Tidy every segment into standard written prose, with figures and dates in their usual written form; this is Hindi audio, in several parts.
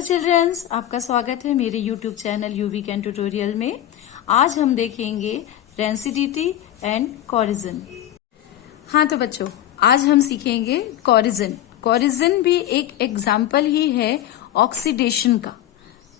हेलो चिल्ड्रंस, आपका स्वागत है मेरे YouTube channel UV can tutorial में। आज हम देखेंगे रेंसिडिटी एंड कोरिजन। हाँ तो बच्चों, आज हम सीखेंगे कोरिजन। कोरिजन भी एक एग्जाम्पल ही है ऑक्सीडेशन का।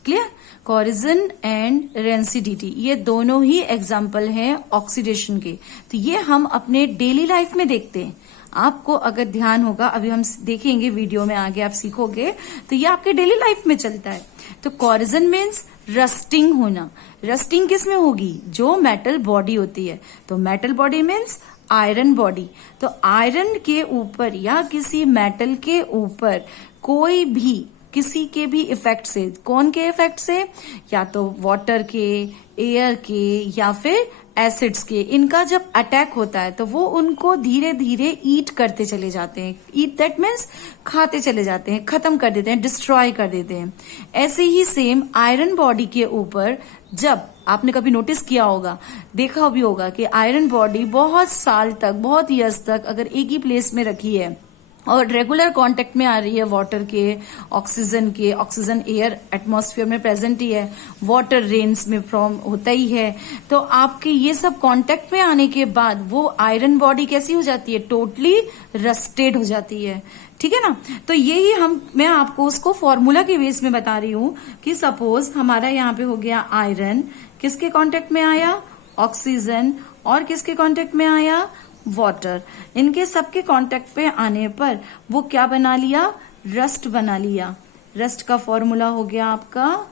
क्लियर? कोरिजन एंड रेंसिडिटी ये दोनों ही एग्जाम्पल हैं ऑक्सीडेशन के। तो ये हम अपने डेली लाइफ में देखते हैं। आपको अगर ध्यान होगा, अभी हम देखेंगे वीडियो में आगे आप सीखोगे, तो ये आपके डेली लाइफ में चलता है। तो कोरिजन मीन्स रस्टिंग होना। रस्टिंग किस में होगी? जो मेटल बॉडी होती है। तो metal body means iron body. तो आयरन के ऊपर या किसी मेटल के ऊपर कोई भी किसी के भी इफेक्ट से, कौन के इफेक्ट से? या तो वाटर के, एयर के या फिर एसिड्स के, इनका जब अटैक होता है तो वो उनको धीरे धीरे ईट करते चले जाते हैं। ईट दैट मीन्स खाते चले जाते हैं, खत्म कर देते हैं, डिस्ट्रॉय कर देते हैं। ऐसे ही सेम आयरन बॉडी के ऊपर जब आपने कभी नोटिस किया होगा, देखा भी होगा कि आयरन बॉडी बहुत साल तक, बहुत ईयर्स तक अगर एक ही प्लेस में रखी है और रेगुलर कांटेक्ट में आ रही है वाटर के, ऑक्सीजन एयर एटमॉस्फेयर में प्रेजेंट ही है, वाटर रेन्स में फॉर्म होता ही है, तो आपके ये सब कांटेक्ट में आने के बाद वो आयरन बॉडी कैसी हो जाती है? टोटली रस्टेड हो जाती है। ठीक है ना? तो यही मैं आपको उसको फॉर्मूला के बेस में बता रही हूं कि सपोज हमारा यहाँ पे हो गया आयरन, किसके कांटेक्ट में आया? ऑक्सीजन। और किसके कांटेक्ट में आया? वाटर। इनके सबके कांटेक्ट पे आने पर वो क्या बना लिया? रस्ट बना लिया। रस्ट का फॉर्मूला हो गया आपका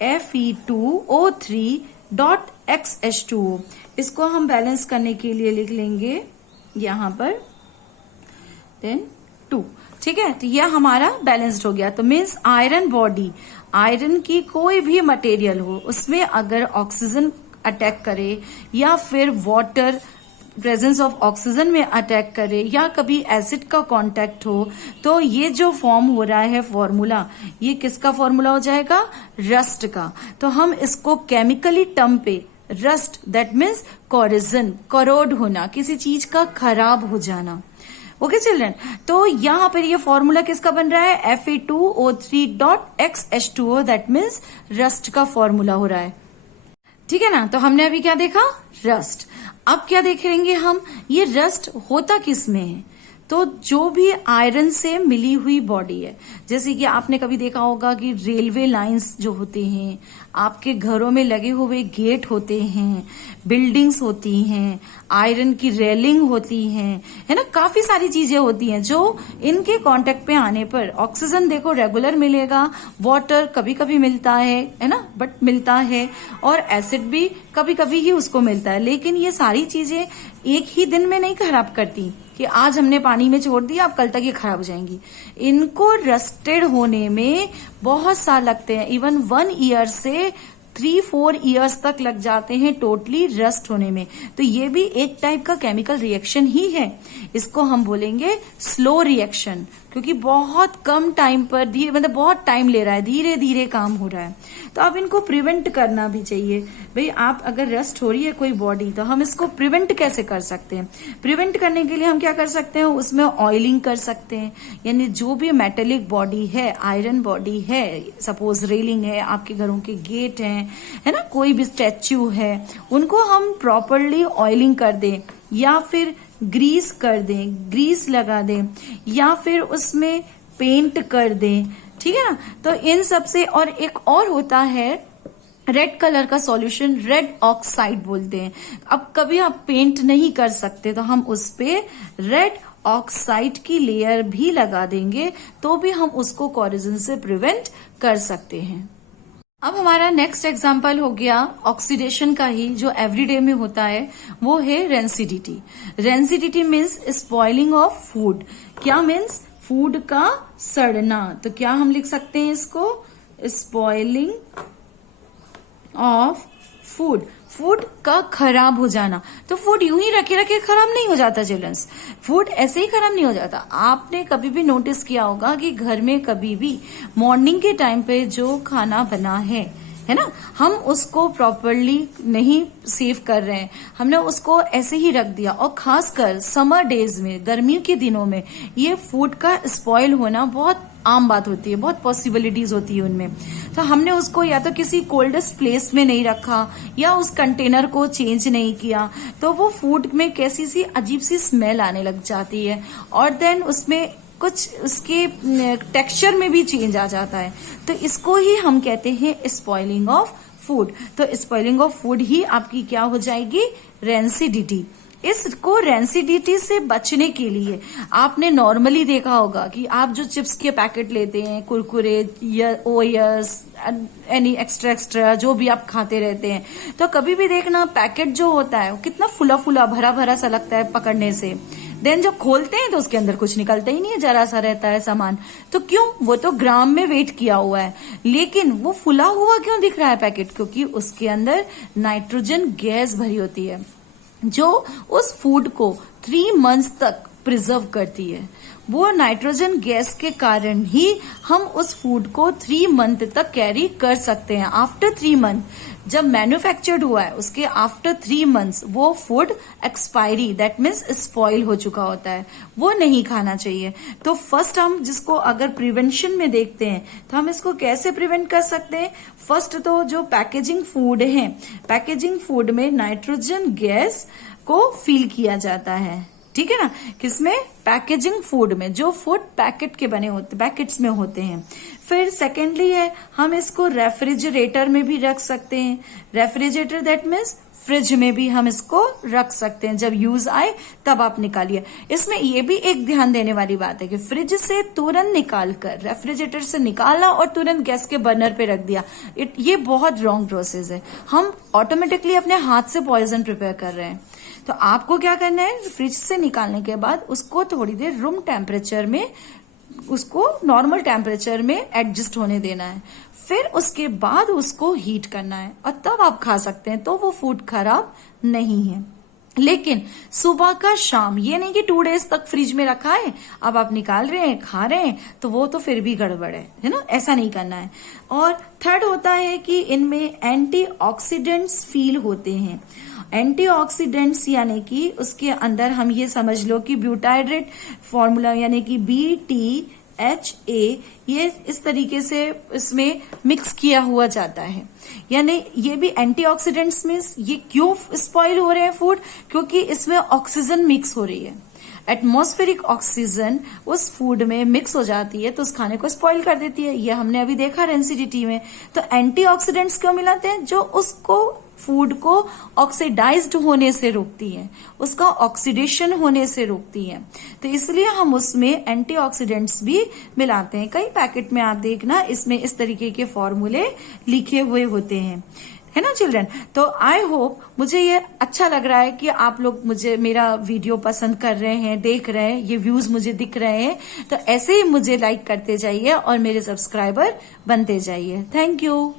Fe2O3.XH2O। इसको हम बैलेंस करने के लिए लिख लेंगे यहां पर देन 2। ठीक है, तो यह हमारा बैलेंस्ड हो गया। तो मीन्स आयरन बॉडी, आयरन की कोई भी मटेरियल हो, उसमें अगर ऑक्सीजन अटैक करे या फिर वाटर प्रेजेंस ऑफ ऑक्सीजन में अटैक करे या कभी एसिड का कांटेक्ट हो, तो ये जो फॉर्म हो रहा है फॉर्मूला, ये किसका फॉर्मूला हो जाएगा? रस्ट का। तो हम इसको केमिकली टर्म पे rust that means corrosion, crore होना, किसी चीज का खराब हो जाना। ओके चिल्ड्रन, तो यहां पर ये फॉर्मूला किसका बन रहा है? Fe2O3.XH2O दैट मीन्स रस्ट का फॉर्मूला हो रहा है। ठीक है ना? तो हमने अभी क्या देखा? रस्ट। अब क्या देखेंगे हम? ये रस्ट होता किस में है? तो जो भी आयरन से मिली हुई बॉडी है, जैसे कि आपने कभी देखा होगा कि रेलवे लाइंस जो होते हैं, आपके घरों में लगे हुए गेट होते हैं, बिल्डिंग्स होती हैं, आयरन की रेलिंग होती हैं, है ना, काफी सारी चीजें होती हैं जो इनके कांटेक्ट पे आने पर ऑक्सीजन देखो रेगुलर मिलेगा, वाटर कभी कभी मिलता है ना, बट मिलता है, और एसिड भी कभी कभी ही उसको मिलता है। लेकिन ये सारी चीजें एक ही दिन में नहीं खराब करती कि आज हमने पानी में छोड़ दिया अब कल तक ये खराब हो जाएंगी। इनको रस्टेड होने में बहुत साल लगते हैं, इवन 1 ईयर से 3-4 ईयर्स तक लग जाते हैं टोटली रस्ट होने में। तो ये भी एक टाइप का केमिकल रिएक्शन ही है। इसको हम बोलेंगे स्लो रिएक्शन, क्योंकि बहुत कम टाइम पर मतलब बहुत टाइम ले रहा है, धीरे धीरे काम हो रहा है। तो अब इनको प्रिवेंट करना भी चाहिए। भाई आप अगर रस्ट हो रही है कोई बॉडी, तो हम इसको प्रिवेंट कैसे कर सकते हैं? प्रिवेंट करने के लिए हम क्या कर सकते हैं? उसमें ऑयलिंग कर सकते हैं। यानी जो भी मेटेलिक बॉडी है, आयरन बॉडी है, सपोज रेलिंग है, आपके घरों के गेट हैं, है ना, कोई भी स्टैच्यू है, उनको हम प्रॉपरली ऑयलिंग कर दें या फिर ग्रीस कर दें, ग्रीस लगा दें या फिर उसमें पेंट कर दें। ठीक है ना? तो इन सब से, और एक और होता है रेड कलर का सॉल्यूशन, रेड ऑक्साइड बोलते हैं। अब कभी आप पेंट नहीं कर सकते तो हम उस पे रेड ऑक्साइड की लेयर भी लगा देंगे, तो भी हम उसको कोरिजन से प्रिवेंट कर सकते हैं। अब हमारा नेक्स्ट एग्जाम्पल हो गया ऑक्सीडेशन का ही, जो एवरीडे में होता है, वो है rancidity. Rancidity means spoiling of food. क्या मीन्स? फूड का सड़ना। तो क्या हम लिख सकते हैं इसको? स्पॉइलिंग ऑफ फूड, फूड का खराब हो जाना। तो फूड यूं ही रखे रखे खराब नहीं हो जाता चिल्ड्रंस, फूड ऐसे ही खराब नहीं हो जाता। आपने कभी भी नोटिस किया होगा कि घर में कभी भी मॉर्निंग के टाइम पे जो खाना बना है ना, हम उसको प्रॉपरली नहीं सेव कर रहे हैं, हमने उसको ऐसे ही रख दिया। और खासकर समर डेज में, गर्मियों के दिनों में, ये फूड का स्पॉइल होना बहुत आम बात होती है, बहुत पॉसिबिलिटीज होती है उनमें। तो हमने उसको या तो किसी कोल्डेस्ट प्लेस में नहीं रखा या उस कंटेनर को चेंज नहीं किया, तो वो फूड में कैसी सी अजीब सी स्मेल आने लग जाती है, और देन उसमें कुछ उसके टेक्सचर में भी चेंज आ जाता है। तो इसको ही हम कहते हैं स्पॉइलिंग ऑफ फूड। तो स्पॉइलिंग ऑफ फूड ही आपकी क्या हो जाएगी, रेंसिडिटी। इसको रेंसिडिटी से बचने के लिए आपने नॉर्मली देखा होगा कि आप जो चिप्स के पैकेट लेते हैं, कुरकुरे या ओयस, एनी एक्स्ट्रा एक्स्ट्रा जो भी आप खाते रहते हैं, तो कभी भी देखना पैकेट जो होता है वो कितना फुला फुला भरा भरा सा लगता है पकड़ने से। देन जब खोलते हैं तो उसके अंदर कुछ निकलता ही नहीं है, जरा सा रहता है सामान। तो क्यों, वो तो ग्राम में वेट किया हुआ है, लेकिन वो फुला हुआ क्यों दिख रहा है पैकेट? क्योंकि उसके अंदर नाइट्रोजन गैस भरी होती है जो उस फूड को 3 मंथ्स तक प्रिजर्व करती है। वो नाइट्रोजन गैस के कारण ही हम उस फूड को 3 मंथ तक कैरी कर सकते हैं। आफ्टर 3 मंथ जब मैन्युफैक्चर्ड हुआ है, उसके आफ्टर 3 मंथ्स वो food expiry, that means spoil हो चुका होता है, वो नहीं खाना चाहिए। तो फर्स्ट हम जिसको अगर प्रिवेंशन में देखते हैं तो हम इसको कैसे प्रिवेंट कर सकते हैं? फर्स्ट तो जो पैकेजिंग फूड है, पैकेजिंग फूड में नाइट्रोजन गैस को फील किया जाता है, ठीक है ना, किसमें? पैकेजिंग फूड में, जो फूड पैकेट के बने होते, पैकेट्स में होते हैं। फिर सेकेंडली है, हम इसको रेफ्रिजरेटर में भी रख सकते हैं। रेफ्रिजरेटर दैट मीन्स फ्रिज में भी हम इसको रख सकते हैं, जब यूज आए तब आप निकालिए। इसमें ये भी एक ध्यान देने वाली बात है कि फ्रिज से तुरंत निकालकर रेफ्रिजरेटर से निकाला और तुरंत गैस के बर्नर पे रख दिया, ये बहुत रॉन्ग प्रोसेस है। हम ऑटोमेटिकली अपने हाथ से पॉइजन प्रिपेयर कर रहे हैं। तो आपको क्या करना है, फ्रिज से निकालने के बाद उसको थोड़ी देर रूम टेम्परेचर में, उसको नॉर्मल टेम्परेचर में एडजस्ट होने देना है। फिर उसके बाद उसको हीट करना है और तब आप खा सकते हैं, तो वो फूड खराब नहीं है। लेकिन सुबह का शाम, ये नहीं कि 2 डेज तक फ्रिज में रखा है, अब आप निकाल रहे हैं खा रहे हैं, तो वो तो फिर भी गड़बड़ है ना, ऐसा नहीं करना है। और थर्ड होता है कि इनमें एंटीऑक्सीडेंट्स फील होते हैं। एंटीऑक्सीडेंट्स यानी कि उसके अंदर हम ये समझ लो कि ब्यूटाइड्रेट फॉर्मूला यानी कि BTHA, ये इस तरीके से इसमें मिक्स किया हुआ जाता है। यानी ये भी एंटीऑक्सीडेंट्स मीन्स ये क्यों स्पॉइल हो रहे हैं फूड? क्योंकि इसमें ऑक्सीजन मिक्स हो रही है, एटमॉस्फेरिक ऑक्सीजन उस फूड में मिक्स हो जाती है, तो उस खाने को स्पॉइल कर देती है। ये हमने अभी देखा रेंसिडिटी में। तो एंटीऑक्सीडेंट्स क्यों मिलाते हैं? जो उसको फूड को ऑक्सीडाइज्ड होने से रोकती है, उसका ऑक्सीडेशन होने से रोकती है। तो इसलिए हम उसमें एंटीऑक्सीडेंट्स भी मिलाते हैं। कई पैकेट में आप देखना इसमें इस तरीके के फॉर्मूले लिखे हुए होते हैं, है ना चिल्ड्रन। तो आई होप मुझे ये अच्छा लग रहा है कि आप लोग मुझे मेरा वीडियो पसंद कर रहे हैं, देख रहे हैं, ये व्यूज मुझे दिख रहे हैं। तो ऐसे ही मुझे लाइक करते जाइए और मेरे सब्सक्राइबर बनते जाइए। Thank you.